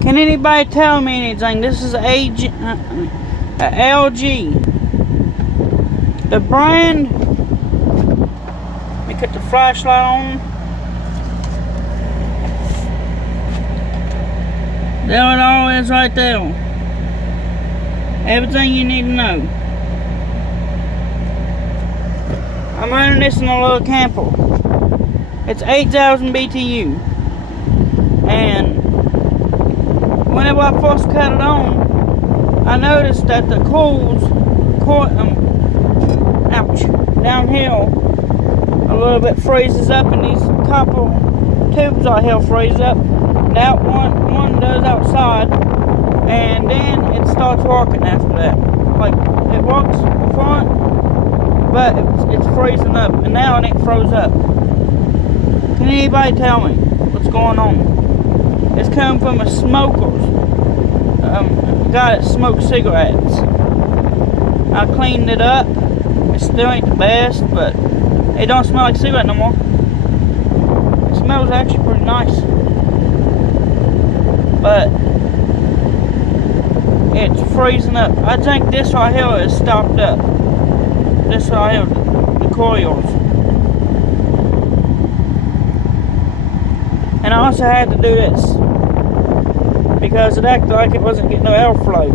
Can anybody tell me anything? This is LG. The brand. Let me put the flashlight on. There it all is right there. Everything you need to know. I'm running this in a little camper. It's 8,000 BTU. And whenever I first cut it on, I noticed that the coils downhill a little bit freezes up, and these copper tubes out here freeze up. That one does outside, and then it starts working after that. Like, it works front, but it's freezing up, and now it ain't froze up. Can anybody tell me what's going on? It's coming from a smoker's. A guy that smokes cigarettes. I cleaned it up. It still ain't the best, but it don't smell like cigarette no more. It smells actually pretty nice. But it's freezing up. I think this right here is stopped up. This right here, the coils. And I also had to do this because it acted like it wasn't getting no airflow.